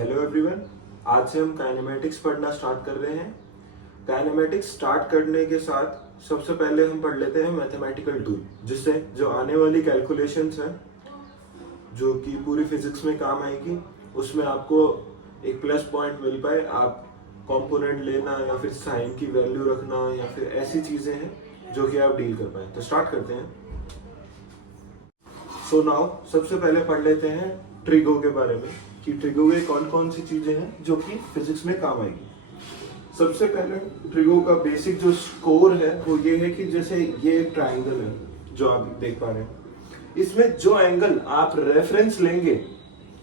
Hello everyone. आज से हम काइनेमेटिक्स पढ़ना स्टार्ट कर रहे हैं। काइनेमेटिक्स स्टार्ट करने के साथ सबसे पहले हम पढ़ लेते हैं मैथमेटिकल टूल, जिससे जो आने वाली कैलकुलेशंस हैं जो कि पूरी फिजिक्स में काम आएगी, उसमें आपको एक प्लस पॉइंट मिल पाए। आप कंपोनेंट लेना या फिर साइन की वैल्यू रखना या फिर ऐसी चीज़ें हैं जो कि आप डील कर पाए। तो स्टार्ट करते हैं। सो नाउ सबसे पहले पढ़ लेते हैं ट्रिगो के बारे में कि ट्रिगो में कौन कौन सी चीजें हैं जो कि फिजिक्स में काम आएगी। सबसे पहले ट्रिगो का बेसिक जो स्कोर है वो ये है कि जैसे ये एक ट्राइंगल है जो आप देख पा रहे हैं, इसमें जो एंगल आप रेफरेंस लेंगे,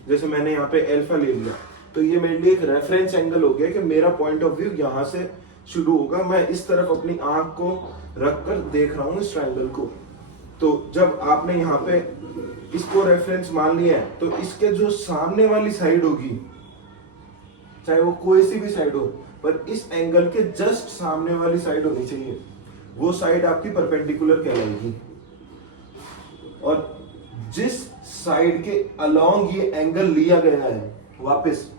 जैसे मैंने यहाँ पे अल्फा ले लिया, तो ये मेरे लिए एक रेफरेंस एंगल हो गया कि मेरा पॉइंट ऑफ व्यू यहाँ से शुरू होगा। मैं इस तरफ अपनी आंख को रखकर देख रहा हूँ इस ट्राइंगल को। तो जब आपने यहाँ पे इसको रेफरेंस मान लिया है, तो इसके जो सामने वाली साइड होगी, चाहे वो कोई सी भी साइड हो, पर इस एंगल के जस्ट सामने वाली साइड होनी चाहिए, वो साइड आपकी परपेंडिकुलर कहलाएगी। और जिस साइड के अलोंग ये एंगल लिया गया है, वापस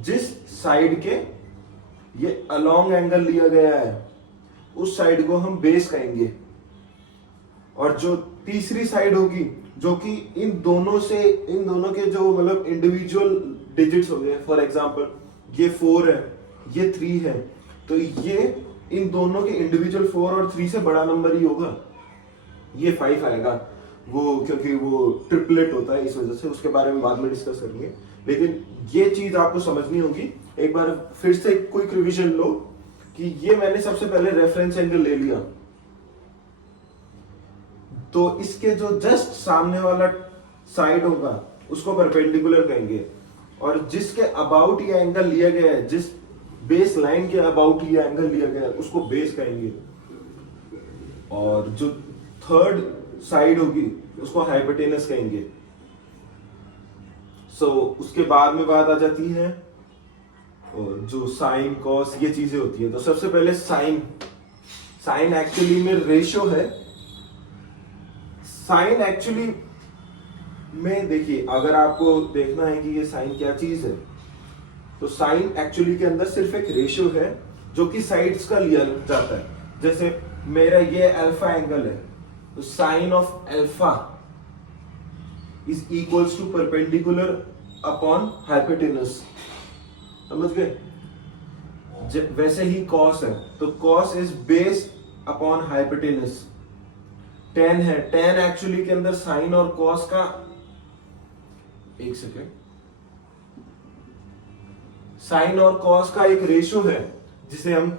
जिस साइड के ये अलोंग एंगल लिया गया है, उस साइड को हम बेस कहेंगे। और जो तीसरी साइड होगी, जो कि इन दोनों के जो मतलब इंडिविजुअल डिजिट्स हो गए, फॉर एग्जांपल ये 4 है, ये 3 है, तो ये इन दोनों के इंडिविजुअल 4 और 3 से बड़ा नंबर ही होगा, ये 5 आएगा। वो क्योंकि वो ट्रिपलेट होता है, इस वजह से उसके बारे में बाद में डिस्कस करेंगे। लेकिन ये चीज आपको समझनी होगी। एक बार फिर से क्विक रिवीजन लो कि ये मैंने सबसे पहले रेफरेंस एंगल ले लिया, तो इसके जो जस्ट सामने वाला साइड होगा उसको परपेंडिकुलर कहेंगे। और जिसके अबाउट ये एंगल लिया गया है, जिस बेस लाइन के अबाउट ये एंगल लिया गया है, उसको बेस कहेंगे। और जो थर्ड साइड होगी उसको हाइपोटेनस कहेंगे। उसके बाद में बात आ जाती है और जो साइन कॉस ये चीजें होती है। तो सबसे पहले साइन एक्चुअली में रेशियो है। साइन एक्चुअली में देखिए, अगर आपको देखना है कि ये साइन क्या चीज है, तो साइन एक्चुअली के अंदर सिर्फ एक रेशियो है जो कि साइड्स का लिया जाता है। जैसे मेरा ये अल्फा एंगल है, तो sine of alpha is equals to perpendicular upon hypotenuse. समझ गए? वैसे ही कॉस है, तो cos is base upon hypotenuse. Tan है, टेन एक्चुअली के अंदर साइन और कॉस का, एक सेकेंड, साइन और कॉस का एक रेशियो है जिसे हम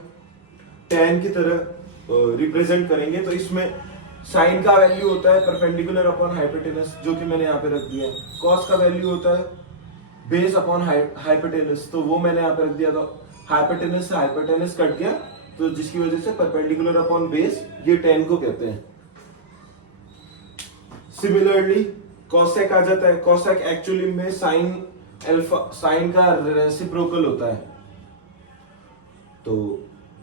टेन की तरह रिप्रेजेंट करेंगे। तो इसमें साइन का वैल्यू होता है परपेंडिकुलर अपॉन हाइपोटेनस, जो कि मैंने यहाँ पे रख दिया है। कॉस का वैल्यू होता है बेस अपॉन हाइपोटेनस, तो वो मैंने यहाँ पे रख दिया। तो हाइपोटेनस से हाइपोटेनस कट गया, तो जिसकी वजह से परपेंडिकुलर अपॉन बेस, ये टेन को कहते हैं। सिमिलरली कॉसेक आ जाता है। कॉसेक एक्चुअली में साइन अल्फा, साइन का रेसिप्रोकल होता है, तो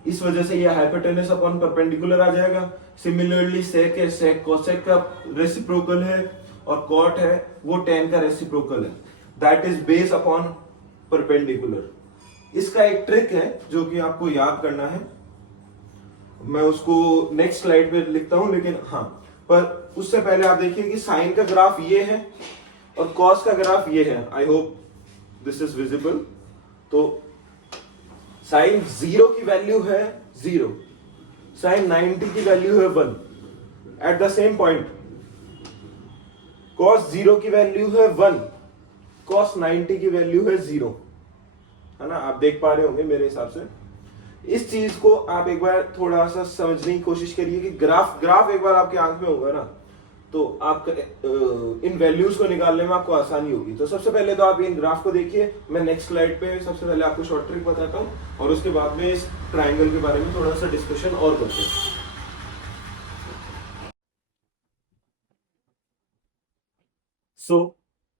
इस वजह से ये हाइपोटेनस अपॉन परपेंडिकुलर आ जाएगा। सिमिलरली सेक है, सेक कॉसेक का रेसिप्रोकल है, और कॉट है वो टेन का रेसिप्रोकल है, that is base upon perpendicular. इसका एक ट्रिक है जो कि आपको याद करना है, मैं उसको नेक्स्ट स्लाइड पे लिखता हूं, लेकिन हाँ, पर उससे पहले आप देखिए कि साइन का ग्राफ ये है और कॉस का ग्राफ ये है। I hope this is visible. तो साइन 0 की वैल्यू है 0, साइन 90 की वैल्यू है 1 at the same point. Cos 0 की वैल्यू है 1, कॉस 90 की वैल्यू है 0, है ना? आप देख पा रहे होंगे मेरे हिसाब से। इस चीज को आप एक बार थोड़ा सा समझने की कोशिश करिए कि ग्राफ एक बार आपके आंख में होगा ना, तो आप इन वैल्यूज को निकालने में आपको आसानी होगी। तो सबसे पहले तो आप इन ग्राफ को देखिए। मैं नेक्स्ट स्लाइड पे सबसे पहले आपको शॉर्ट ट्रिक बताता हूँ, और उसके बाद में इस ट्राइंगल के बारे में थोड़ा सा डिस्कशन और करते हैं।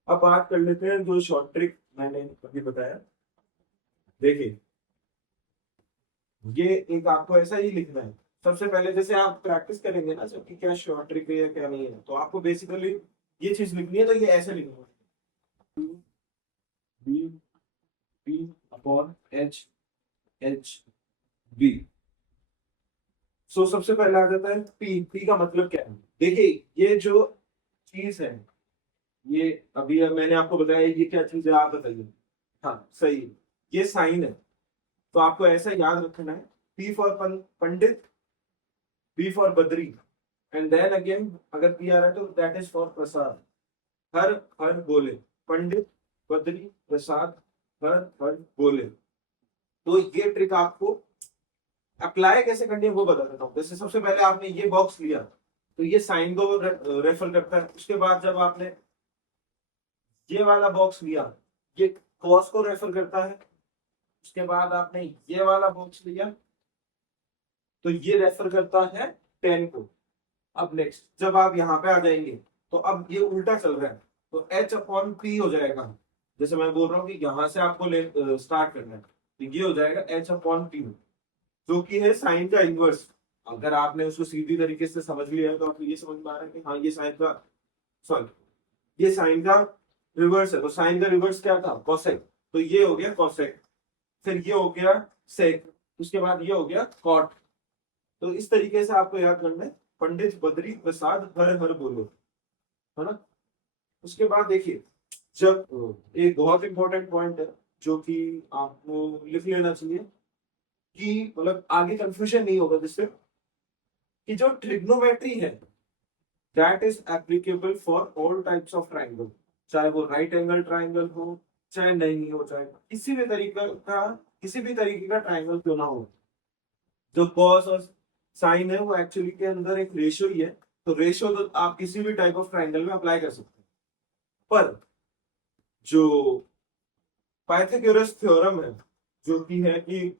अब बात कर लेते हैं जो शॉर्ट ट्रिक मैंने अभी बताया। देखिए, ये एक आपको ऐसा ही लिखना है। सबसे पहले जैसे आप प्रैक्टिस करेंगे ना सबकी क्या शॉर्ट ट्रिक है या क्या नहीं है, तो आपको बेसिकली ये चीज लिखनी है। तो ये ऐसे लिखना है, अपॉन एच एच बी। सो सबसे पहले आ जाता है पी। पी का मतलब क्या है? देखिए ये जो चीज है, ये अभी मैंने आपको बताया ये क्या चीज है, आप बताइए। हाँ सही, ये साइन है। तो आपको ऐसा याद रखना है, P for Pandit, B for Badri, and then again अगर पी आ रहा है तो दैट इज फॉर प्रसाद। हर हर बोले, पंडित, बद्री, प्रसाद, हर हर बोले। तो ये ट्रिक आपको अप्लाई कैसे करनी है वो बता देता हूँ। जैसे सबसे पहले आपने ये बॉक्स लिया, तो ये साइन को रेफर करता है। उसके बाद जब आपने ये वाला बॉक्स लिया, ये कॉस को रेफर करता है। उसके बाद आपने ये वाला बॉक्स लिया, तो ये रेफर करता है टेन को। अब नेक्स्ट जब आप यहाँ पे आ जाएंगे, तो अब ये उल्टा चल रहा है, तो एच अपॉन पी हो जाएगा। जैसे मैं बोल रहा हूँ कि यहाँ से आपको स्टार्ट करना है, तो ये हो जाएगा एच अपॉन पी, जो कि है साइन का इनवर्स। अगर आपने उसको सीधी तरीके से समझ लिया है तो आपको ये समझ में आ रहा है कि हाँ ये साइन का, सॉरी, ये साइन का रिवर्स है। तो साइन का रिवर्स क्या था? कोसेक। तो ये हो गया कोसेक, फिर ये हो गया सेक, उसके बाद ये हो गया कॉट। तो इस तरीके से आपको याद करना है, पंडित, बद्री, प्रसाद, हर हर बोलो, है ना। उसके बाद देखिए, जब एक बहुत इंपॉर्टेंट पॉइंट है जो कि आपको लिख लेना चाहिए, कि मतलब आगे कंफ्यूजन नहीं होगा जिससे, कि जो ट्रिग्नोमेट्री है that is applicable for all types of triangle. चाहे वो राइट एंगल ट्राइंगल हो, चाहे नहीं हो, चाहे किसी भी तरीके का ट्राइंगल क्यों ना हो। जो कॉस और साइन है वो एक्चुअली के अंदर एक रेशियो ही है। तो रेशियो तो आप किसी भी टाइप ऑफ ट्राइंगल में अप्लाई कर सकते हैं। पर जो पाइथागोरस थ्योरम है, जो कि है कि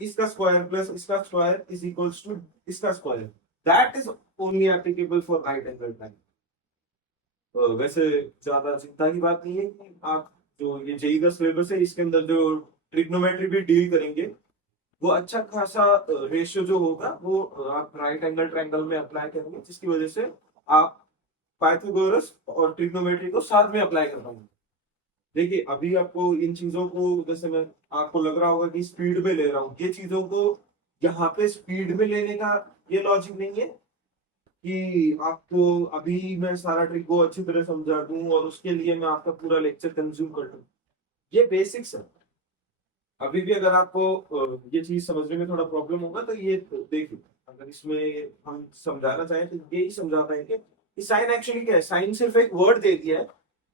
इसका स्क्वायर प्लस इसका स्क्वायर इज इक्वल्स टू इसका square, that is only applicable for right angle triangle. वैसे ज्यादा चिंता की बात नहीं है कि आप जो ये जेई का सिलेबस है इसके अंदर जो ट्रिग्नोमेट्री भी डील करेंगे, वो अच्छा खासा रेशियो जो होगा वो आप राइट एंगल ट्रायंगल में अप्लाई करेंगे, जिसकी वजह से आप पाइथागोरस और ट्रिग्नोमेट्री को साथ में अप्लाई कर पाएंगे। देखिए अभी आपको इन चीजों को, जैसे मैं आपको लग रहा होगा कि स्पीड में ले रहा हूँ, ये चीजों को यहाँ पे स्पीड में लेने का ये लॉजिक नहीं है कि आपको अभी मैं सारा ट्रिक को अच्छी तरह समझा दूं और उसके लिए मैं आपका पूरा लेक्चर कंज्यूम कर लूं। ये बेसिक्स है। अभी भी अगर आपको ये चीज समझने में थोड़ा प्रॉब्लम होगा तो ये देखिए, अगर इसमें हम समझाना चाहें तो यही समझा पाएंगे कि साइन एक्चुअली क्या है। साइन सिर्फ एक वर्ड दे दिया है।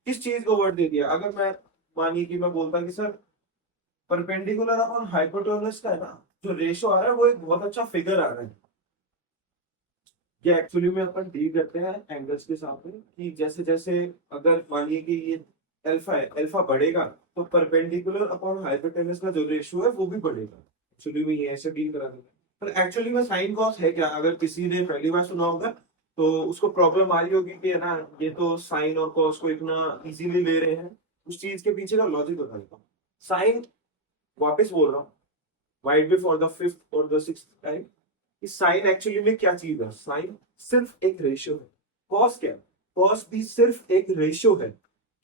किस चीज को वर्ड दे दिया? अगर मैं मानिए कि मैं बोलता कि सर परपेंडिकुलर अपॉन हाइपोटेन्यूज का है ना, जो रेशो आ रहा है वो एक बहुत अच्छा फिगर आ रहा है। ये एक्चुअली में अपन डील करते हैं एंगल्स के साथ में, कि जैसे जैसे अगर मानिए कि ये अल्फा है, अल्फा बढ़ेगा तो परपेंडिकुलर अपॉन हाइपोटेन्यूज का जो रेशियो है वो भी बढ़ेगा। एक्चुअली में ये ऐसे डील करा देगा। पर एक्चुअली में साइन कॉस है क्या? अगर किसी ने पहली बार सुना होगा तो उसको प्रॉब्लम आ रही होगी कि है ना, ये तो साइन और कॉस को इतना इजीली ले रहे हैं। उस चीज के पीछे का लॉजिक बता देता हूँ। साइन, वापस बोल रहा हूँ, white B for the fifth और द सिक्स्थ टाइम, इस साइन एक्चुअली में क्या चीज है? साइन सिर्फ एक रेशियो है। कॉस क्या? कॉस भी सिर्फ एक रेशियो है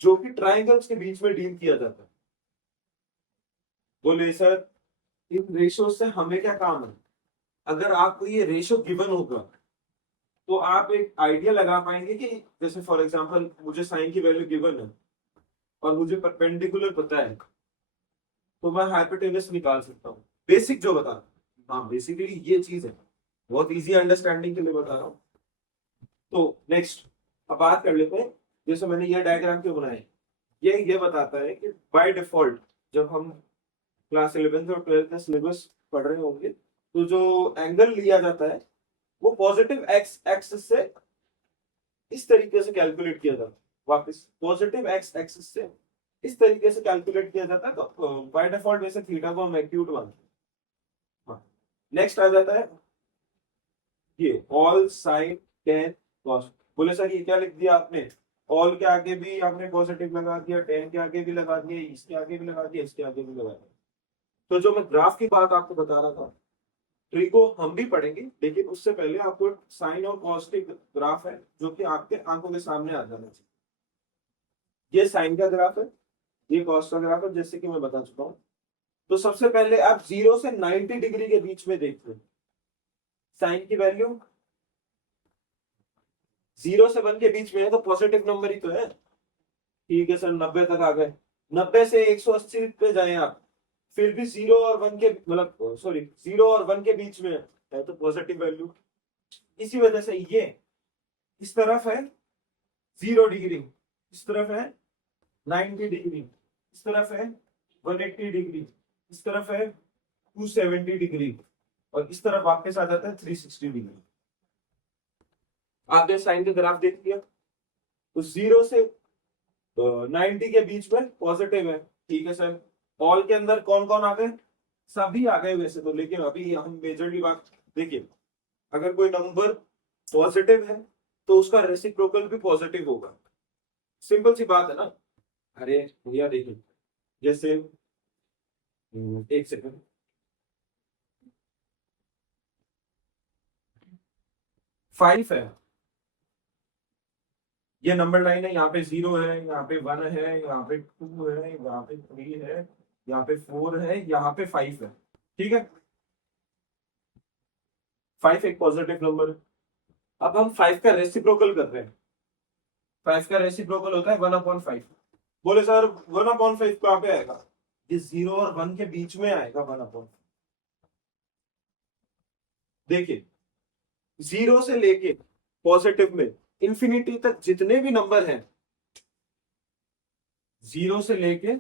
जो कि ट्राइंगल्स के बीच में डील किया जाता है। बोले सर इन रेशियो से हमें क्या काम है? अगर आपको ये रेशियो गिवन होगा तो आप एक आइडिया लगा पाएंगे कि जैसे फॉर एग्जांपल मुझे साइन की वैल्यू गिवन है और मुझे परपेंडिकुलर पता है, तो मैं हाइपोटेन्यूज निकाल सकता हूँ। बेसिक जो बता, हाँ बेसिकली ये चीज है, बहुत इजी अंडरस्टैंडिंग के लिए बता रहा हूँ। तो नेक्स्ट अब बात कर लेते हैं, जैसे मैंने ये डायग्राम क्यों बनाया, ये बताता है कि बाय डिफॉल्ट जब हम क्लास 11th और 12th का सिलेबस पढ़ रहे होंगे तो जो एंगल लिया जाता है वो पॉजिटिव एक्स एक्सिस से इस तरीके से कैलकुलेट किया जाता है। वापस पॉजिटिव एक्स एक्सिस से इस तरीके से कैलकुलेट किया जाता है। तो बाय डिफॉल्ट वैसे थीटा को हम मैग्नीट्यूड मानते हैं। नेक्स्ट आ जाता है ये ऑल साइन टेन कॉस। बोले सर ये क्या लिख दिया आपने? ऑल के आगे भी आपने पॉजिटिव लगा दिया, टेन के आगे भी लगा दिया, इसके आगे भी लगा दिया, इसके आगे भी लगा दिया। तो जो मैं ग्राफ की बात आपको बता रहा था, ट्री को हम भी पढ़ेंगे, लेकिन उससे पहले आपको साइन और कॉस के ग्राफ है जो कि आपके आंखों के सामने आ जाना चाहिए। ये साइन का ग्राफ है, ये कॉस का ग्राफ है, जैसे कि मैं बता चुका हूँ। तो सबसे पहले आप 0 से 90 डिग्री के बीच में देखते हैं साइन की वैल्यू 0 से 1 के बीच में है तो पॉजिटिव नंबर ही तो है। ठीक है सर, 90 तक आ गए। 90 से 180 पे जाए आप, फिर भी 0 और 1 के मतलब सॉरी 0 और 1 के बीच में है तो पॉजिटिव वैल्यू। इसी वजह से ये इस तरफ है 0 डिग्री, इस तरफ है 90 डिग्री, इस तरफ है 180 डिग्री, इस तरफ है 270 डिग्री और इस तरफ आपके साथ आता है 360 डिग्री। आपने साइन का ग्राफ देख लिया तो 0 से 90 के बीच में पॉजिटिव है। ठीक है सर, ऑल के अंदर कौन कौन आ गए? सभी आ गए वैसे तो, लेकिन अभी हम मेजरली बात देखिए, अगर कोई नंबर पॉजिटिव है तो उसका रेसिप्रोकल भी पॉजिटिव होगा। सिंपल सी बात है ना। अरे भैया देखिए, जैसे एक सेकंड, फाइव है, ये नंबर लाइन है, यहाँ पे 0 है, यहाँ पे 1 है, यहाँ पे 2 है, यहाँ पे 3 है, यहाँ पे 4 है, यहाँ पे 5 है। ठीक है, 5 एक पॉजिटिव नंबर है। अब हम 5 का रेसिप्रोकल कर रहे हैं। 5 का रेसिप्रोकल होता है 1/5। बोले सर 1/5 कहाँ पे आएगा? ये 0 और 1 के बीच में आएगा 1/5। देखिए 0 से लेके पॉजिटिव में इंफिनिटी तक जितने भी नंबर हैं, 0 से लेके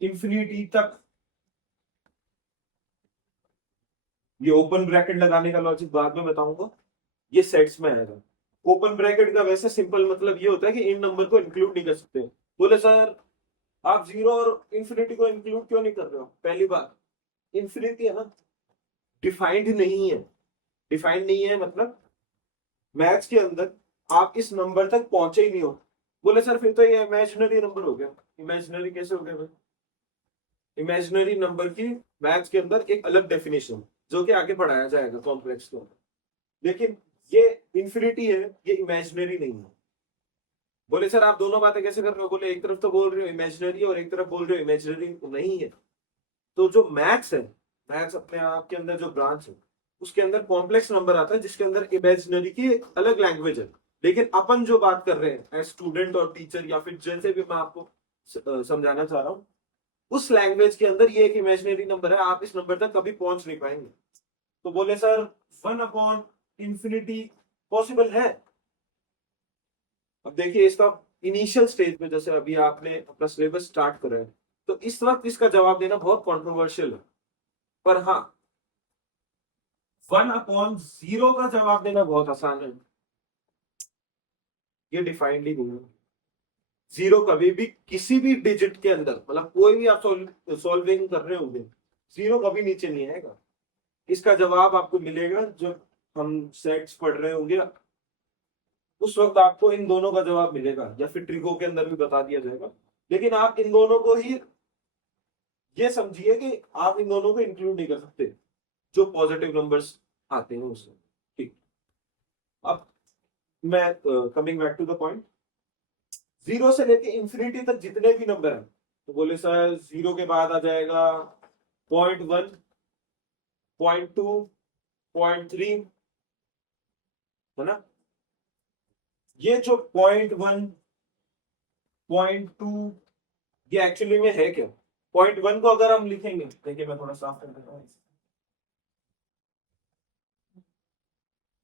इंफिनिटी तक, ये ओपन ब्रैकेट लगाने का लॉजिक बाद में बताऊंगा, ये सेट्स में आएगा। ओपन ब्रैकेट का वैसे सिंपल मतलब ये होता है कि इन नंबर को इंक्लूड नहीं कर सकते। बोले सर आप 0 और इंफिनिटी को इंक्लूड क्यों नहीं कर रहे हो? पहली बात, इंफिनिटी है ना, डिफाइंड नहीं है। डिफाइंड नहीं है मतलब मैथ्स के अंदर आप इस नंबर तक पहुंचे ही नहीं हो। बोले सर फिर तो ये इमेजिनरी नंबर हो गया। इमेजिनरी कैसे हो गया भाई? इमेजिनरी नंबर की मैथ्स के अंदर एक अलग डेफिनेशन जो कि आगे पढ़ाया जाएगा कॉम्प्लेक्स को, लेकिन ये इंफिनिटी है, ये इमेजिनरी नहीं है। बोले सर आप दोनों बातें कैसे कर रहे हो? बोले एक तरफ तो बोल रहे हो इमेजिनरी और एक तरफ बोल रहे हो इमेजिनरी नहीं है। तो जो मैथ्स है, मैथ्स अपने आप के अंदर जो ब्रांच है उसके अंदर कॉम्प्लेक्स नंबर आता है जिसके अंदर इमेजिनरी की एक अलग लैंग्वेज है। लेकिन अपन जो बात कर रहे हैं एज स्टूडेंट और टीचर या फिर जैसे भी मैं आपको समझाना चाह रहा हूँ, उस लैंग्वेज के अंदर ये एक इमेजिनरी नंबर है, आप इस नंबर तक कभी पहुंच नहीं पाएंगे। तो बोले सर 1/इंफिनिटी पॉसिबल है? अब देखिए इसका इनिशियल स्टेज में, जैसे अभी आपने अपना सिलेबस स्टार्ट कर रहे हैं, तो इस वक्त इसका जवाब देना बहुत कॉन्ट्रोवर्शियल है। पर हाँ, 1/0 का जवाब देना बहुत आसान है। ये डिफाइंड ही नहीं है। 0 कभी भी किसी भी डिजिट के अंदर, मतलब कोई भी आप सॉल्विंग कर रहे होंगे, 0 कभी नीचे नहीं आएगा। इसका जवाब आपको मिलेगा जब हम सेट्स पढ़ रहे होंगे, उस वक्त आपको इन दोनों का जवाब मिलेगा, या फिर ट्रिगो के अंदर भी बता दिया जाएगा। लेकिन आप इन दोनों को ही ये समझिए कि आप इन दोनों को इंक्लूड नहीं कर सकते जो पॉजिटिव नंबर्स आते हैं उसमें। ठीक, अब मैं coming back to the point, 0 से लेके इंफिनिटी तक जितने भी नंबर हैं, तो बोले सर 0 के बाद आ जाएगा 0.1, 0.2, 0.3, है ना? ये जो 0.1, 0.2, ये एक्चुअली में है क्या? 0.1 को अगर हम लिखेंगे, देखिए मैं थोड़ा साफ कर देता हूँ,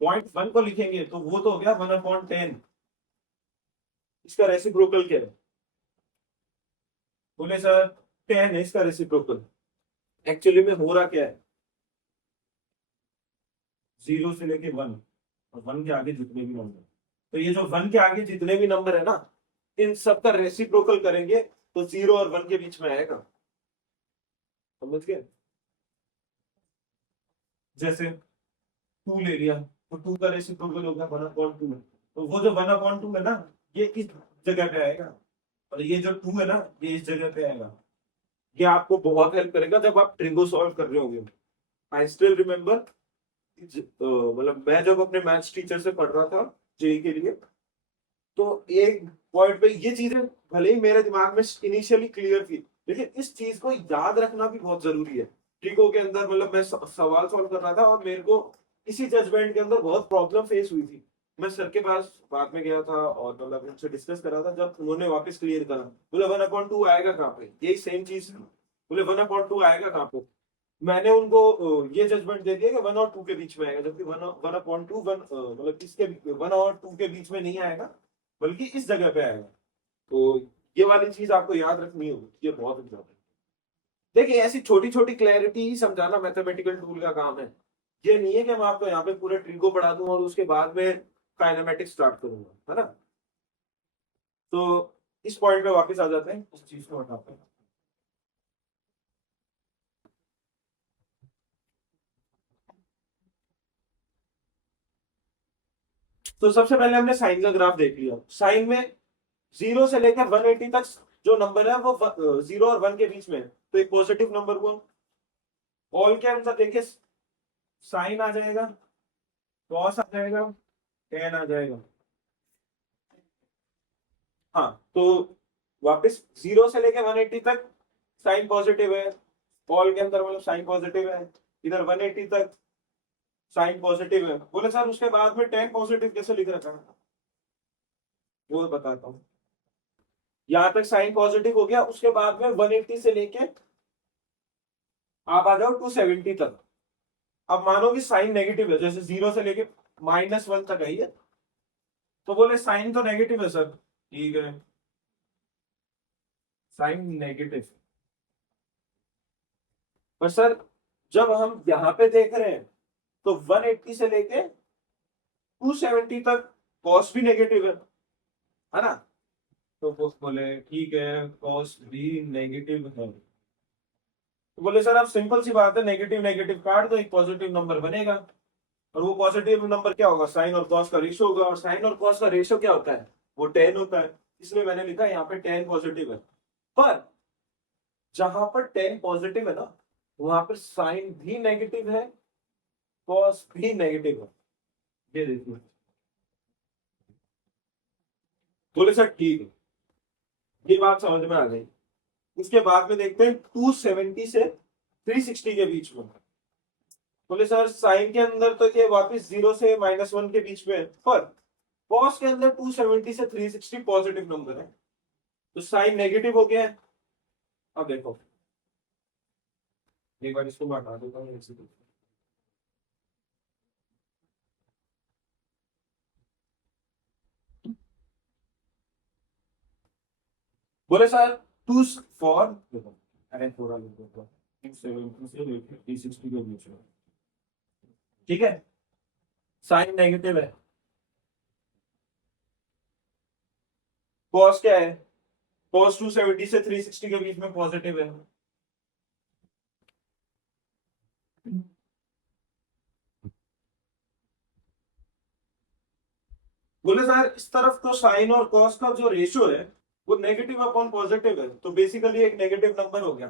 0.1 को लिखेंगे तो वो तो हो गया 1/10। इसका रेसिप्रोकल क्या है? बोले सर 10 है इसका रेसिप्रोकल। एक्चुअली में हो रहा क्या है, 0 से लेके 1 और 1 के आगे जितने भी नंबर, तो ये जो 1 के आगे जितने भी नंबर है ना, इन सब का रेसिप्रोकल करेंगे तो 0 और 1 के बीच में आएगा। समझ गए? जैसे 2 ले लिया तो 2 का रेसिप्रोकल होगा 1/2, तो वो जो 1/2 है ना, ये इस जगह पे आएगा, और ये जो 2 है ना, ये इस जगह पे आएगा। ये आपको बहुत हेल्प करेगा जब आप ट्रिगो सॉल्व कर रहे होंगे। आई स्टिल रिमेम्बर, मतलब मैं जब अपने मैथ्स टीचर से पढ़ रहा था जेई के लिए, तो एक पॉइंट पे ये चीजें भले ही मेरे दिमाग में इनिशियली क्लियर थी, लेकिन इस चीज को याद रखना भी बहुत जरूरी है। ट्रिगो के अंदर मतलब मैं सवाल सॉल्व कर रहा था और मेरे को इसी जजमेंट के अंदर बहुत प्रॉब्लम फेस हुई थी। मैं सर के पास बाद में गया था और मतलब उनसे डिस्कस करा था, जब उन्होंने वापस क्लियर करा, बोले 1/2 आएगा कहाँ पे, यही सेम चीज, बोले 1/2 आएगा कहाँ पे। मैंने उनको ये जजमेंट दे दिया कि 1 और 2 के बीच में आएगा, जबकि 1/2 मतलब इसके 1 और 2 के बीच में नहीं आएगा, बल्कि इस जगह पे आएगा। तो ये वाली चीज आपको याद रखनी होगी, ये बहुत इंपॉर्टेंट। देखिए ऐसी छोटी छोटी क्लैरिटी ही समझाना मैथमेटिकल टूल का काम है। ये नहीं है कि मैं आपको यहाँ पे पूरे ट्री को पढ़ा दूं और उसके बाद में काइनेमेटिक्स स्टार्ट करूंगा, है ना। तो इस पॉइंट पे वापस आ जाते हैं, इस चीज को हटाते हैं। तो सबसे पहले हमने साइन का ग्राफ देख लिया। साइन में 0 से लेकर 180 तक जो नंबर है वो 0 और 1 के बीच में है, तो एक पॉजिटिव नंबर हुआ। ऑल के अंदर देखिए साइन आ जाएगा, कॉस आ जाएगा, टेन आ जाएगा। हाँ, तो वापस 0 से लेके 180 तक साइन पॉजिटिव है, ऑल के अंदर मतलब साइन पॉजिटिव है, इधर 180 तक साइन पॉजिटिव है। बोले सर उसके बाद में टेन पॉजिटिव कैसे लिख रखा है, वो बताता हूँ। यहां तक साइन पॉजिटिव हो गया, उसके बाद में 180 से लेके आप आ जाओ 270 तक। अब मानो कि साइन नेगेटिव है, जैसे 0 से लेके -1 तक आई है, तो बोले साइन तो नेगेटिव है सर, ठीक है, साइन नेगेटिव। पर सर जब हम यहां पे देख रहे हैं तो 180 से लेके 270 तक कॉस भी नेगेटिव है ना। तो वो बोले ठीक है, कॉस भी नेगेटिव है। तो बोले सर अब सिंपल सी बात है, नेगेटिव नेगेटिव काट दो, एक पॉजिटिव नंबर बनेगा। और वो पॉजिटिव नंबर क्या होगा, साइन और कॉस का रेशियो होगा, और साइन और कॉस का रेशियो क्या होता है, वो 10 होता है। इसलिए मैंने लिखा यहाँ पे 10 पॉजिटिव है। पर जहां पर 10 पॉजिटिव है ना, वहां पर साइन भी नेगेटिव है, कॉस भी नेगेटिव है। ये देखिए, बोले सर ठीक है, ये बात समझ में आ गई। उसके बाद में देखते हैं 270 से 360 के बीच में। बोले सर साइन के अंदर तो ये वापस 0 से -1 के बीच में है, पर कॉस के अंदर 270 से 360 पॉजिटिव नंबर है, तो साइन नेगेटिव हो गया है। अब देखो एक बार इसको हटा देता हूँ। बोले सर टू फॉर, अरे थोड़ा लिखो, 270 से 360 के बीच में, ठीक है, साइन नेगेटिव है, कॉस क्या है, कॉस 270 से 360 के बीच में पॉजिटिव है। बोले सर इस तरफ तो साइन और कॉस का जो रेशियो है वो नेगेटिव अपॉन पॉजिटिव है, तो बेसिकली एक नेगेटिव नंबर हो गया।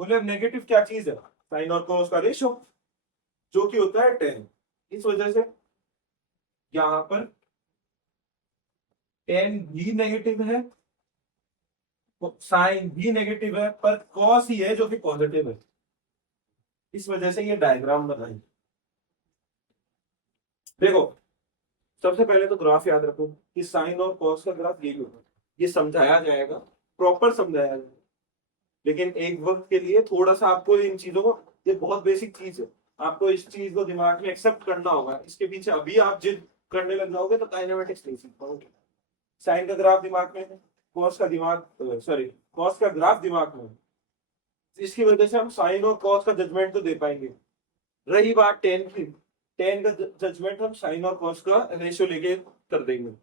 बोले अब नेगेटिव क्या चीज है, साइन और कॉस का रेशियो, जो कि होता है 10। इस वजह से यहां पर 10 भी नेगेटिव है, साइन भी नेगेटिव है, पर कॉस ही है जो कि पॉजिटिव है। इस वजह से ये डायग्राम बनाई। देखो सबसे पहले तो ग्राफ याद रखो कि साइन और कॉस का ग्राफ यही होगा, ये समझाया जाएगा, प्रॉपर समझाया जाएगा। लेकिन एक वक्त के लिए थोड़ा सा आपको इन चीजों को, ये बहुत बेसिक चीज है, आपको इस चीज को दिमाग में एक्सेप्ट करना होगा। इसके पीछे अभी आप जिद करने लग जाओगे तो काइनेमेटिक्स नहीं सीख पाओगे। साइन का ग्राफ दिमाग में है, कॉस का दिमाग, सॉरी कॉस का ग्राफ दिमाग में है, इसकी वजह से हम साइन और कॉस का जजमेंट तो दे पाएंगे। रही बात टेन की, टेन का जजमेंट हम साइन और कॉस का रेशियो लेके कर देंगे।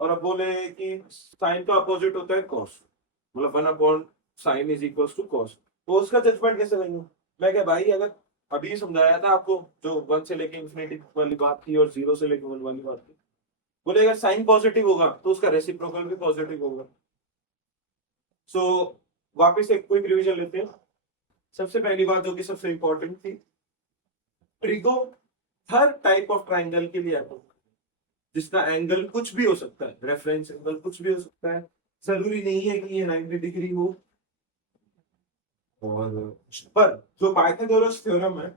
और अब बोले कि साइन का अपोजिट होता है कॉस, मतलब 1/sin is equal to cos, तो उसका जजमेंट कैसे लेंगे। मैं क्या भाई, अगर अभी समझाया था आपको, जो 1 से लेके इंफिनिटी वाली बात थी और 0 से लेके 1 वाली बात थी। बोले अगर साइन पॉजिटिव होगा तो उसका रेसिप्रोकल भी पॉजिटिव होगा। सो वापस एक क्विक रिवीजन लेते हैं। सबसे पहली बात जो कि सबसे इंपॉर्टेंट थी, trigo her type of triangle के लिए आता है, जिसका एंगल कुछ भी हो सकता है, रेफरेंस एंगल कुछ भी हो सकता है, जरूरी नहीं है कि ये 90 डिग्री हो, और पर जो पाइथागोरस थ्योरम है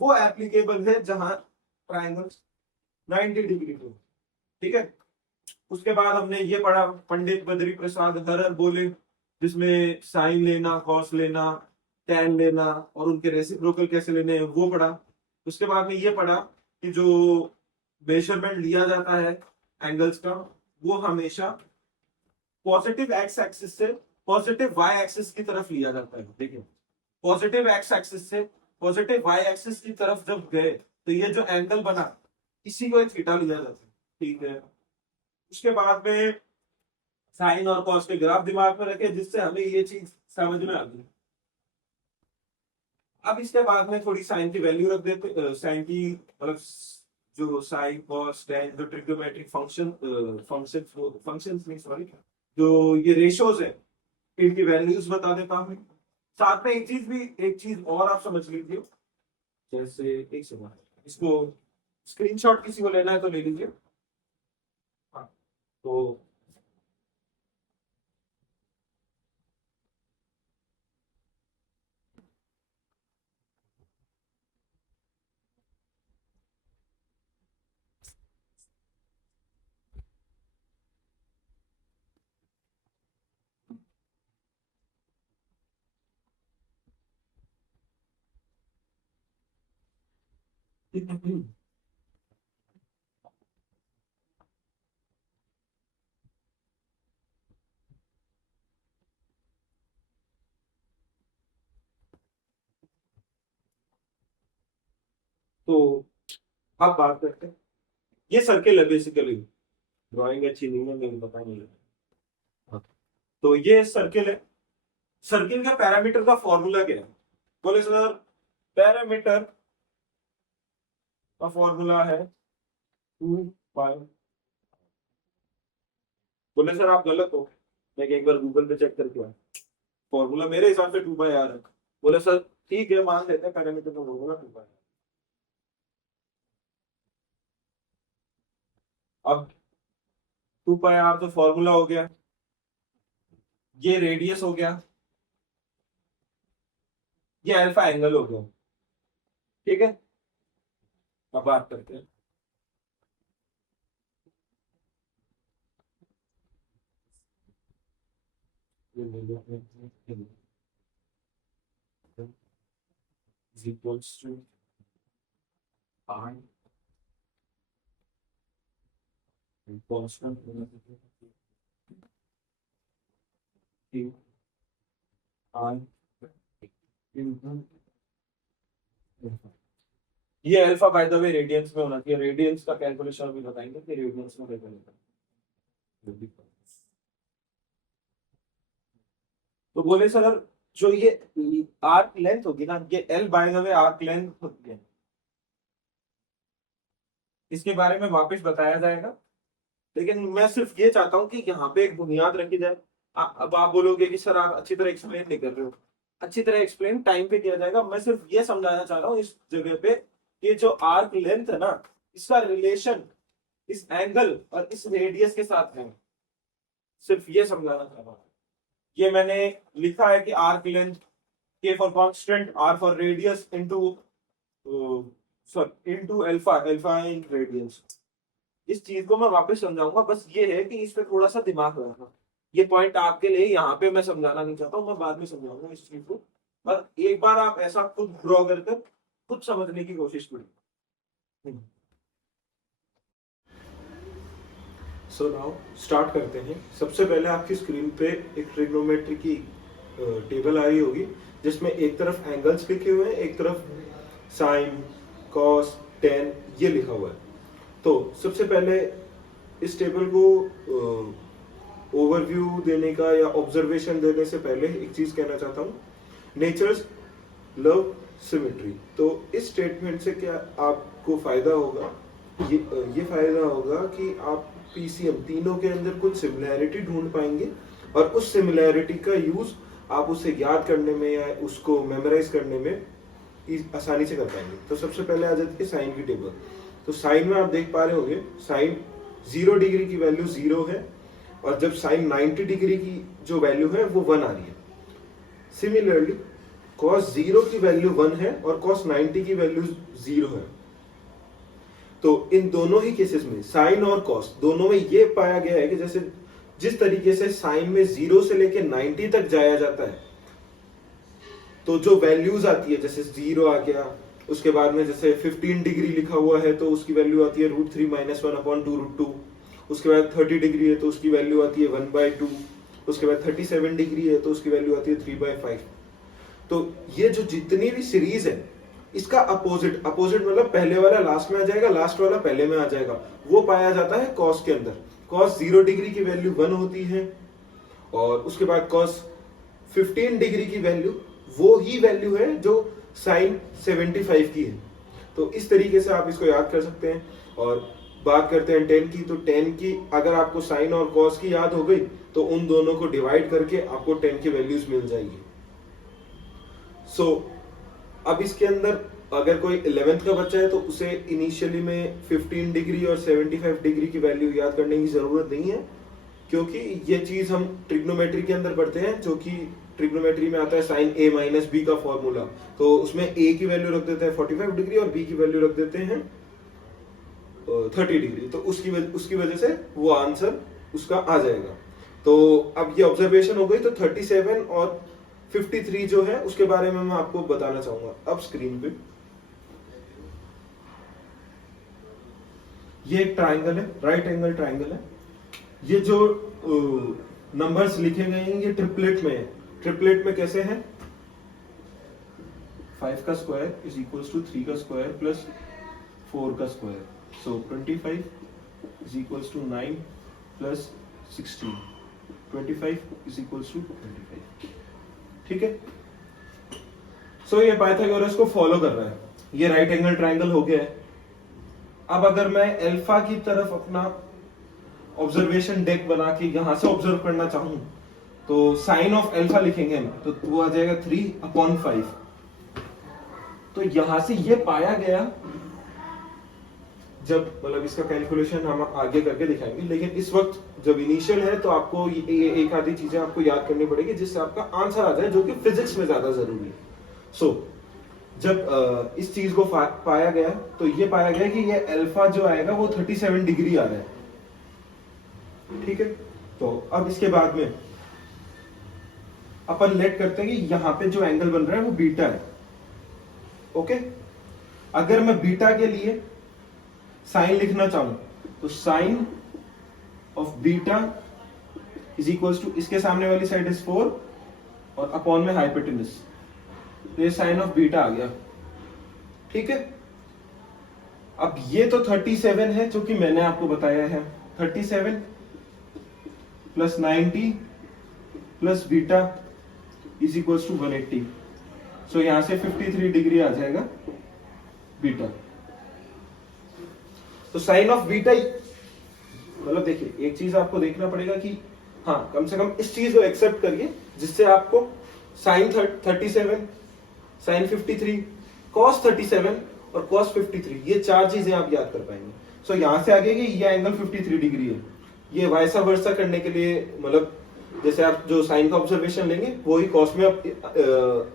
वो एप्लीकेबल है जहां ट्राइंगल 90 डिग्री को, ठीक है। उसके बाद हमने ये पढ़ा पंडित बद्री प्रसाद हर बोले, जिसमें साइन लेना, कॉस लेना, टैन लेना और उनके रेसिप्रोकल कैसे लेने हैं वो पढ़ा। उसके बाद में ये पढ़ा कि जो मेजरमेंट लिया जाता है एंगल्स का वो हमेशा पॉजिटिव एक्स एक्सिस से पॉजिटिव वाई एक्सिस की तरफ लिया जाता है। देखिए पॉजिटिव एक्स एक्सिस से पॉजिटिव वाई एक्सिस की तरफ जब गए तो ये जो एंगल बना इसी को थीटा लिया जाता है, ठीक है। उसके बाद में साइन और कॉस के ग्राफ दिमाग में रखे जिससे हमें ये चीज समझ में आ गई। अब इसके बाद में थोड़ी साइन की वैल्यू रख देते, साइन की मतलब जो साइन कॉस टेन जो ट्रिग्नोमेट्रिक फंक्शंस नहीं सॉरी जो ये रेशियोज है इनकी वैल्यूज बता देता हूँ। साथ में एक चीज और आप समझ लीजिए, जैसे एक सेकंड इसको स्क्रीनशॉट किसी को लेना है तो ले लीजिए। हाँ तो तो अब बात करते हैं, ये सर्किल है बेसिकली, ड्राइंग अच्छी नहीं है मेरे पता नहीं है। हाँ, तो ये सर्किल है, सर्किल का पैरामीटर का फॉर्मूला क्या है? बोले सर पैरामीटर का फॉर्मूला है 2 पाई। बोले सर आप गलत हो, मैं एक बार गूगल पे चेक करके आया, फॉर्मूला मेरे हिसाब से 2 पाई है। बोले सर ठीक है मान लेते हैं पैरामीटर का फॉर्मूला 2 पाई। अब 2 पाई तो फॉर्मूला हो गया, ये रेडियस हो गया, ये अल्फा एंगल हो गया, ठीक है। अब बात करते हैं is equals to I constant Q I ये alpha by the way radians में होना चाहिए, रेडियंस का कैलकुलेशन अभी बताएंगे कि रेडियंस में कैसे होता है। तो बोले सर जो ये आर्क लेंथ होगी ना, ये L by the way arc length होती है, इसके बारे में वापस बताया जाएगा। लेकिन मैं सिर्फ ये चाहता हूं कि यहाँ पे एक बुनियाद रखी जाए। अब आप बोलोगे कि सर आप अच्छी तरह एक्सप्लेन नहीं कर रहे हो, अच्छी तरह एक्सप्लेन टाइम पे किया जाएगा। मैं सिर्फ ये समझाना चाह रहा हूँ इस जगह पे कि जो आर्क लेंथ है ना इसका रिलेशन इस एंगल और इस रेडियस के साथ है, सिर्फ ये समझाना चाह रहा हूँ। ये मैंने लिखा है कि arc length K for constant, R for radius into sorry into alpha, alpha in radians. इस चीज को मैं वापस समझाऊंगा, बस ये है कि इस पे थोड़ा सा दिमाग लगाना। ये पॉइंट आपके लिए यहाँ पे मैं समझाना नहीं चाहता हूँ, मैं बाद में समझाऊंगा इस चीज को। पर एक बार आप ऐसा खुद ड्रॉ कर कर खुद समझने की कोशिश करिए। सो नाउ स्टार्ट करते हैं। सबसे पहले आपकी स्क्रीन पे एक ट्रिग्नोमेट्री की टेबल आई होगी जिसमें एक तरफ एंगल्स लिखे हुए हैं, एक तरफ साइन कॉस टेन ये लिखा हुआ है। तो सबसे पहले इस टेबल को ओवरव्यू देने का या ऑब्जर्वेशन देने से पहले एक चीज कहना चाहता हूँ, नेचर्स लव सिमेट्री। तो इस स्टेटमेंट से क्या आपको फायदा होगा, ये फायदा होगा कि आप पीसीएम तीनों के अंदर कुछ सिमिलैरिटी ढूंढ पाएंगे और उस सिमिलैरिटी का यूज आप उसे याद करने में या उसको मेमोराइज करने में आसानी से कर पाएंगे। तो सबसे पहले आ जाती है साइन की टेबल। तो साइन में आप देख पा रहे होंगे साइन 0 डिग्री की वैल्यू 0 है और जब साइन 90 डिग्री की जो वैल्यू है वो 1 आ रही है। सिमिलरली cos 0 की वैल्यू 1 है और cos 90 की वैल्यू 0 है। तो इन दोनों ही केसेस में साइन और cos दोनों में ये पाया गया है कि जैसे जिस तरीके से साइन में 0 से लेके 90 तक जाया जाता है, तो जो वैल्यूज आती है जैसे 0 आ गया, उसके बाद में जैसे 15 डिग्री लिखा हुआ है तो उसकी वैल्यू आती है √3 - 1/2 √2। उसके बाद 30 डिग्री है तो उसकी वैल्यू आती है 1/2। उसके बाद 37 डिग्री है तो उसकी वैल्यू आती है 3/5। तो ये जो जितनी भी सीरीज है इसका अपोजिट मतलब पहले वाला लास्ट में आ जाएगा, लास्ट वाला पहले में आ जाएगा, वो पाया जाता है कॉस के अंदर। कॉस 0 डिग्री की वैल्यू 1 होती है और उसके बाद कॉस 15 डिग्री की वैल्यू वो ही वैल्यू है जो साइन 75 की है। तो इस तरीके से आप इसको याद कर सकते हैं। और बात करते हैं tan की, तो tan की अगर आपको साइन और कॉस की याद हो गई तो उन दोनों को डिवाइड करके आपको tan की वैल्यूज मिल जाएगी। सो अब इसके अंदर अगर कोई 11th का बच्चा है तो उसे इनिशियली में 15 डिग्री और 75 डिग्री की वैल्यू याद करने की जरूरत नहीं है, क्योंकि ये चीज हम ट्रिग्नोमेट्री के अंदर पढ़ते हैं, जो कि ट्रिग्नोमेट्री में आता है साइन a - b का फॉर्मूला। तो उसमें a की वैल्यू रख देते हैं 45 डिग्री और b की वैल्यू रख देते हैं 30 डिग्री। तो उसकी वजह से वो आंसर उसका आ जाएगा। तो अब ये ऑब्जर्वेशन हो गई। तो 37 और 53 जो है उसके बारे में मैं आपको बताना चाहूंगा। अब स्क्रीन पे ये एक ट्राइंगल है, राइट एंगल ट्राइंगल है। ये जो नंबर्स लिखे गए हैं ये ट्रिपलेट में है। ट्रिपलेट में कैसे है? 5 का स्क्वायर इज इक्वल्स टू 3 का स्क्वायर प्लस 4 का square. So 25 is equals to 9 plus 16। 25 is equals to 25। ठीक है। सो ये पाइथागोरस को फॉलो कर रहा है। ये राइट एंगल ट्राइंगल हो गया है। अब अगर मैं अल्फा की तरफ अपना ऑब्जर्वेशन डेक बना के यहां से ऑब्जर्व करना चाहूं तो साइन ऑफ अल्फा लिखेंगे हम, तो वो आ जाएगा 3/5। तो यहां से ये पाया गया, जब मतलब इसका कैलकुलेशन हम आगे करके दिखाएंगे, लेकिन इस वक्त जब इनिशियल है तो आपको ये एक आधी चीजें आपको याद करनी पड़ेगी जिससे आपका आंसर आ जाए, जो कि फिजिक्स में ज्यादा जरूरी है। सो जब इस चीज को पाया गया तो ये पाया गया कि ये अल्फा जो आएगा वो 37 डिग्री आ रहा है। ठीक है। तो अब इसके बाद में अपन लेट करते हैं कि यहां पे जो एंगल बन रहा है वो बीटा है। ओके। अगर मैं बीटा के लिए साइन लिखना चाहूं तो sine of beta is equals to, इसके सामने वाली साइड इज 4 और अपॉन में हाइपोटेन्यूज, तो ये साइन ऑफ बीटा आ गया। ठीक है। अब ये तो 37 है जो कि मैंने आपको बताया है। 37 plus 90 plus beta is equals to 180। So यहां से 53 डिग्री आ जाएगा बीटा। तो साइन ऑफ बीटा, मतलब देखिए एक चीज आपको देखना पड़ेगा कि हाँ कम से कम इस चीज को एक्सेप्ट करिए जिससे आपको साइन 37, साइन 53, कॉस 37 और कॉस 53 ये चार चीजें आप याद कर पाएंगे। सो यहां से आगे कि ये एंगल 53 डिग्री है। ये वाइसा वर्सा करने के लिए, मतलब जैसे आप जो साइन का ऑब्जर्वेशन लेंगे वो ही कॉस में आप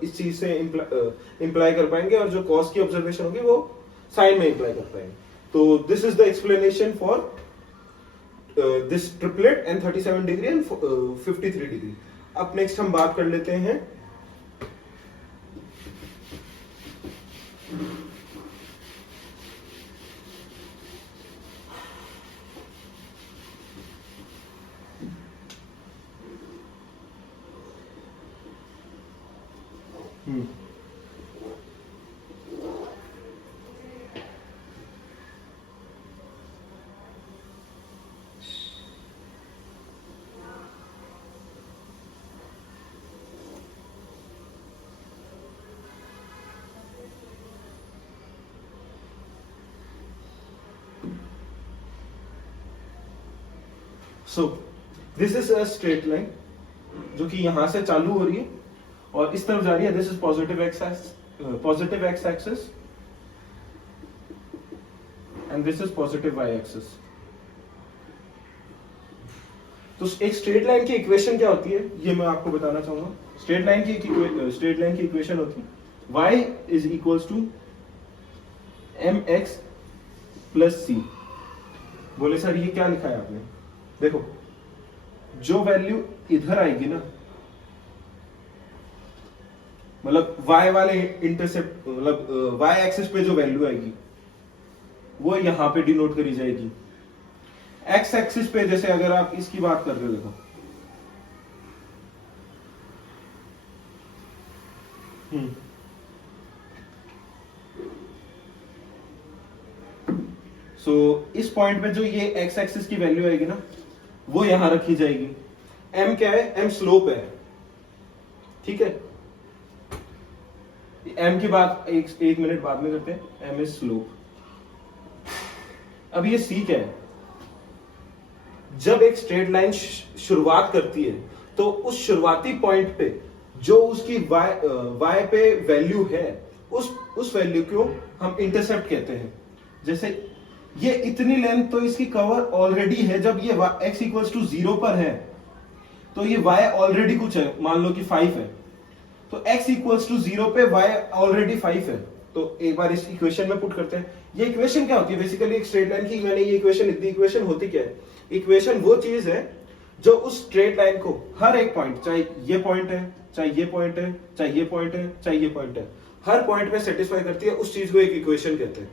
इस चीज से इंप्लाई कर पाएंगे, और जो कॉस की ऑब्जर्वेशन होगी वो साइन में इंप्लाई कर पाएंगे। तो this is the explanation for this triplet and 37 degree and 53 degree. अब नेक्स्ट हम बात कर लेते हैं so this is a straight line जो कि यहां से चालू हो रही है और इस तरफ जा रही है। This is positive X axis and this is positive Y axis. तो एक स्ट्रेट लाइन की इक्वेशन क्या होती है ये मैं आपको बताना चाहूंगा। स्ट्रेट लाइन की इक्वेशन होती है y is equals to mx plus c। बोले सर ये क्या लिखा है आपने? देखो जो वैल्यू इधर आएगी ना, मतलब y वाले इंटरसेप्ट, मतलब y एक्सिस पे जो वैल्यू आएगी वो यहां पे डिनोट करी जाएगी। x एक्सिस पे जैसे अगर आप इसकी बात कर रहे हो, देखो सो इस पॉइंट पे जो ये x एक्सिस की वैल्यू आएगी ना, वो यहां रखी जाएगी। m क्या है? m स्लोप है, ठीक है। m की बात एक मिनट बाद में करते हैं। m is slope. अब ये c क्या है? जब एक स्ट्रेट लाइन शुरुआत करती है तो उस शुरुआती पॉइंट पे जो उसकी y पे वैल्यू है, उस वैल्यू को हम इंटरसेप्ट कहते हैं। जैसे ये इतनी लेंथ तो इसकी कवर ऑलरेडी है। जब ये x इक्वल्स टू 0 पर है तो ये y ऑलरेडी कुछ है, मान लो कि 5 है, तो x इक्वल्स टू 0 पे y ऑलरेडी 5 है। तो एक बार इस इक्वेशन में पुट करते हैं। ये इक्वेशन क्या होती है? बेसिकली एक स्ट्रेट लाइन की मैंने ये इक्वेशन, इतनी इक्वेशन होती क्या है? इक्वेशन वो चीज है जो उस स्ट्रेट लाइन को हर एक पॉइंट, चाहे ये पॉइंट है, चाहे ये पॉइंट है, चाहे ये पॉइंट है, चाहे ये पॉइंट है, हर पॉइंट में सेटिस्फाई करती है। उस चीज को एक इक्वेशन कहते हैं।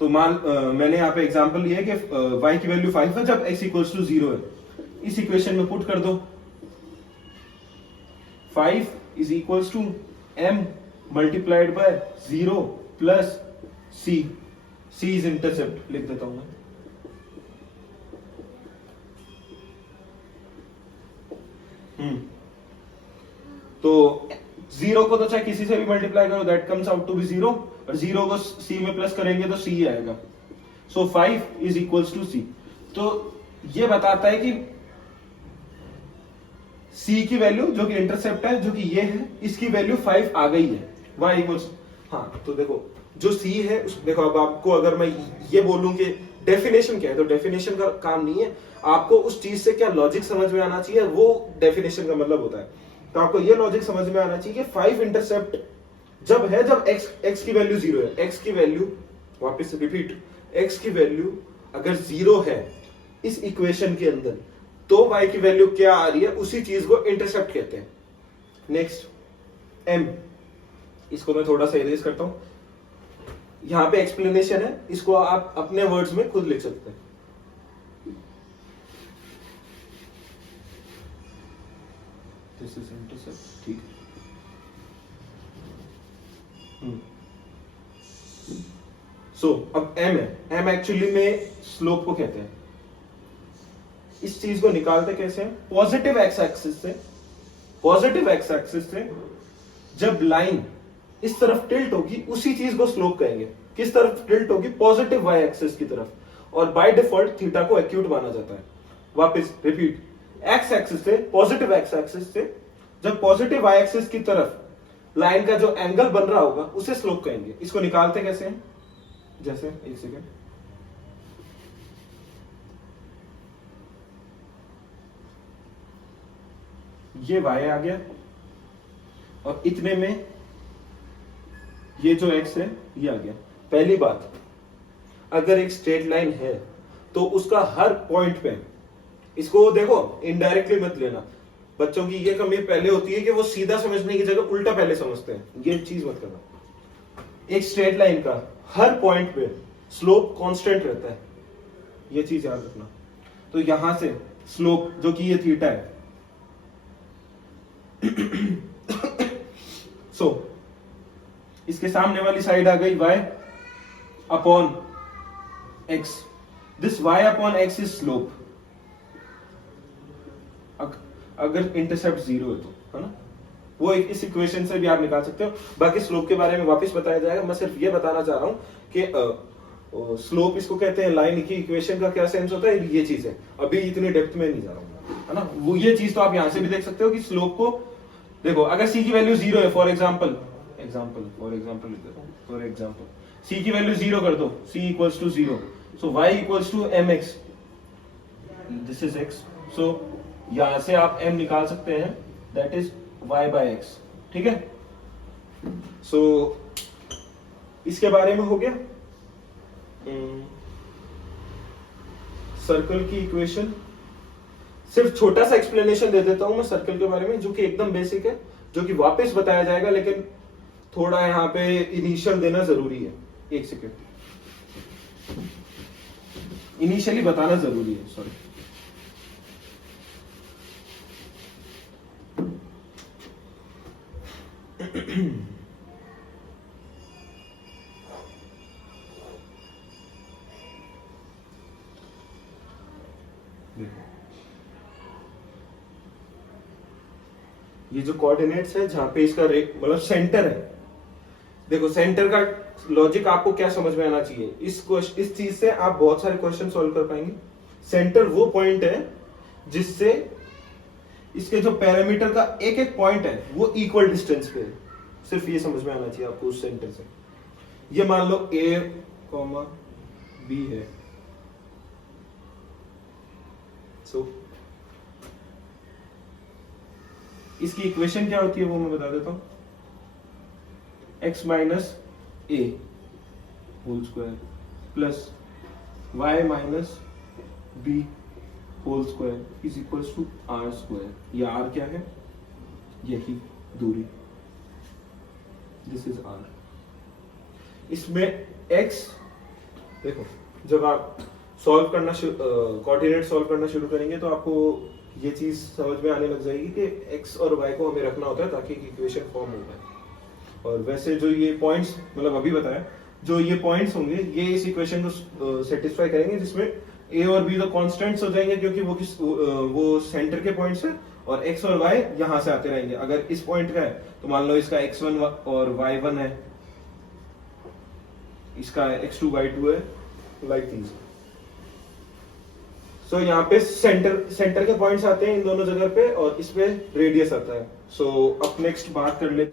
तो मैंने यहाँ पे एग्जांपल लिया है कि y की वैल्यू 5 है जब x इक्वल्स टू 0 है। इस इक्वेशन में पुट कर दो, 5 is equals to m multiplied by 0 plus c। c is intercept, लिख देता हूं मैं। तो 0 को तो चाहे किसी से भी मल्टीप्लाई करो, that comes out to be 0, और 0 को c में प्लस करेंगे तो c आएगा। सो 5 इज इक्वल्स टू c। तो ये बताता है कि c की वैल्यू जो कि इंटरसेप्ट है, जो कि ये है, इसकी वैल्यू 5 आ गई है। y इक्वल्स, हाँ तो देखो जो c है देखो, अब आपको अगर मैं ये बोलूं कि डेफिनेशन क्या है, तो डेफिनेशन का काम नहीं है। आपको उस चीज से क्या लॉजिक समझ में आना चाहिए, वो डेफिनेशन का मतलब होता है। तो आपको ये लॉजिक समझ में आना चाहिए कि 5 इंटरसेप्ट जब है, जब x की वैल्यू 0 है। x की वैल्यू, वापस रिपीट, x की वैल्यू अगर 0 है इस इक्वेशन के अंदर, तो y की वैल्यू क्या आ रही है, उसी चीज को इंटरसेप्ट कहते हैं। नेक्स्ट m, इसको मैं थोड़ा सा इरेज करता हूं। यहां पे एक्सप्लेनेशन है, इसको आप अपने वर्ड्स में खुद लिख सकते हैं। दिस इज इंटरसेप्ट, ठीक है। सो अब m है, m एक्चुअली में स्लोप को कहते हैं। इस चीज को निकालते कैसे हैं? पॉजिटिव एक्स एक्सिस से, पॉजिटिव एक्स एक्सिस से जब लाइन इस तरफ टिल्ट होगी, उसी चीज को स्लोप कहेंगे। किस तरफ टिल्ट होगी? पॉजिटिव y एक्सिस की तरफ। और बाय डिफॉल्ट थीटा को एक्यूट माना जाता है। वापस रिपीट, x एक्सिस से, पॉजिटिव x एक्सिस से जब पॉजिटिव y एक्सिस की तरफ लाइन का जो एंगल बन रहा होगा, उसे स्लोप कहेंगे। इसको निकालते कैसे हैं? जैसे, एक सेकेंड, ये y आ गया और इतने में ये जो x है ये आ गया। पहली बात, अगर एक स्ट्रेट लाइन है तो उसका हर पॉइंट पे, इसको देखो इनडायरेक्टली मत लेना। बच्चों की ये कमी पहले होती है कि वो सीधा समझने की जगह उल्टा पहले समझते हैं। ये चीज मत करना। एक स्ट्रेट लाइन का हर पॉइंट पे स्लोप कांस्टेंट रहता है, ये चीज याद रखना। तो यहां से स्लोप जो कि ये थीटा है, सो इसके सामने वाली साइड आ गई y upon x। This y upon x is slope. अगर इंटरसेप्ट 0 है तो, है ना, वो इस इक्वेशन से भी आप निकाल सकते हो। बाकी स्लोप के बारे में वापस बताया जाएगा। मैं सिर्फ ये बताना चाह रहा हूं कि स्लोप इसको कहते हैं। लाइन की इक्वेशन का क्या सेंस होता है, ये चीज है। अभी इतनी डेप्थ में नहीं जा रहा हूं, है ना। वो ये चीज तो आप यहां से भी देख सकते हो कि स्लोप को देखो, अगर c की वैल्यू 0 है, फॉर एग्जांपल c की वैल्यू 0 कर दो, c equals to 0, so y equals to mx, this is x, सो यहां से आप m निकाल सकते हैं, दैट इज y/x। ठीक है, सो इसके बारे में हो गया। सर्कल की इक्वेशन, सिर्फ छोटा सा एक्सप्लेनेशन दे देता हूं मैं सर्कल के बारे में, जो कि एकदम बेसिक है, जो कि वापस बताया जाएगा, लेकिन थोड़ा यहां पे इनिशियल देना जरूरी है। एक सेकेंड, इनिशियली बताना जरूरी है, सॉरी। ये जो कोऑर्डिनेट्स है जहां पे इसका मतलब सेंटर है, देखो सेंटर का लॉजिक आपको क्या समझ में आना चाहिए, इस चीज से आप बहुत सारे क्वेश्चन सॉल्व कर पाएंगे। सेंटर वो पॉइंट है जिससे इसके जो पैरामीटर का एक एक पॉइंट है वो इक्वल डिस्टेंस पे है, सिर्फ ये समझ में आना चाहिए आपको उस सेंटर से। ये मान लो a, b है, सो इसकी इक्वेशन क्या होती है वो मैं बता देता हूं, x minus A whole square plus y minus B whole square is equal to R square. ये r क्या है, यही दूरी, दिस इज r। इसमें x, देखो जब आप सॉल्व करना कोऑर्डिनेट सॉल्व करना शुरू करेंगे तो आपको ये चीज समझ में आने लग जाएगी कि x और y को हमें रखना होता है ताकि इक्वेशन फॉर्म हो जाए। और वैसे जो ये पॉइंट्स मतलब अभी बताया, जो ये पॉइंट्स होंगे ये इस इक्वेशन को सेटिस्फाई करेंगे, जिसमें a और b तो कांस्टेंट्स हो जाएंगे क्योंकि वो सेंटर के पॉइंट्स है, और x और y यहां से आते रहेंगे। अगर इस पॉइंट का है तो मान लो इसका x1 और y1 है, इसका x2 y2 है, लाइक दिस। सो यहाँ पे सेंटर के पॉइंट्स आते हैं इन दोनों जगह पे, और इस पे रेडियस आता है। सो अब नेक्स्ट बात कर लेते